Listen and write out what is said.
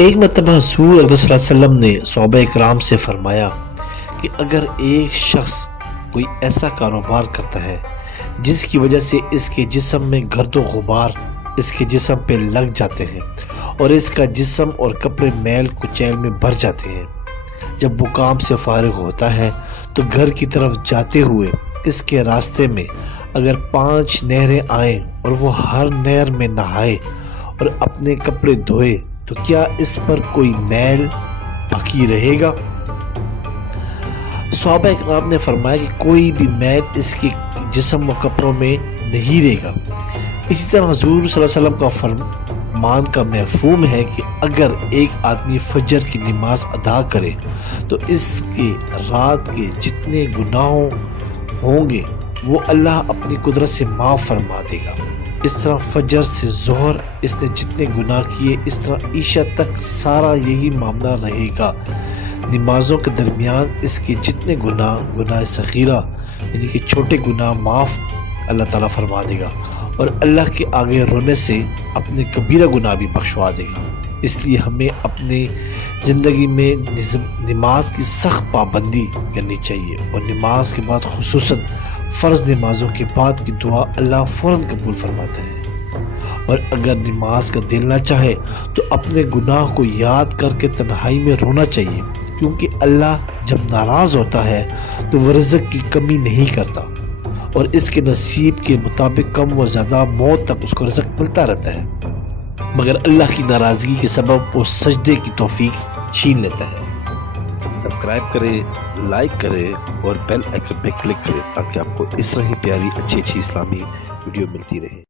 ایک مرتبہ حضور اکرم صلی اللہ علیہ وسلم نے صحابہ اکرام سے فرمایا کہ اگر ایک شخص کوئی ایسا کاروبار کرتا ہے جس کی وجہ سے اس کے جسم میں گرد و غبار اس کے جسم پہ لگ جاتے ہیں اور اس کا جسم اور کپڑے میل کچیل میں بھر جاتے ہیں، جب وہ کام سے فارغ ہوتا ہے تو گھر کی طرف جاتے ہوئے اس کے راستے میں اگر 5 نہریں آئیں اور وہ ہر نہر میں نہائے اور اپنے کپڑے دھوئے تو کیا اس پر کوئی میل باقی رہے گا؟ صحابہ اکرام نے فرمایا کہ کوئی بھی میل اس کے جسم و کپڑوں میں نہیں رہے گا۔ اسی طرح حضور صلی اللہ علیہ وسلم کا فرمان کا مفہوم ہے کہ اگر ایک آدمی فجر کی نماز ادا کرے تو اس کے رات کے جتنے گناہ ہوں گے وہ اللہ اپنی قدرت سے معاف فرما دے گا۔ اس طرح فجر سے ظہر اس نے جتنے گناہ کیے، اس طرح عشاء تک سارا یہی معاملہ رہے گا۔ نمازوں کے درمیان اس کے جتنے گناہ صغیرہ یعنی کہ چھوٹے گناہ معاف اللہ تعالیٰ فرما دے گا اور اللہ کے آگے رونے سے اپنے کبیرہ گناہ بھی بخشوا دے گا۔ اس لیے ہمیں اپنے زندگی میں نماز کی سخت پابندی کرنی چاہیے اور نماز کے بعد خصوصاً فرض نمازوں کے بعد کی دعا اللہ فوراً قبول فرماتا ہے، اور اگر نماز کا دل نہ چاہے تو اپنے گناہ کو یاد کر کے تنہائی میں رونا چاہیے، کیونکہ اللہ جب ناراض ہوتا ہے تو وہ رزق کی کمی نہیں کرتا اور اس کے نصیب کے مطابق کم و زیادہ موت تک اس کو رزق ملتا رہتا ہے، مگر اللہ کی ناراضگی کے سبب وہ سجدے کی توفیق چھین لیتا ہے۔ سبسکرائب کریں، لائک کریں اور بیل آئیکن پہ کلک کریں تاکہ آپ کو اس طرح ہی پیاری اچھی اسلامی ویڈیو ملتی رہے۔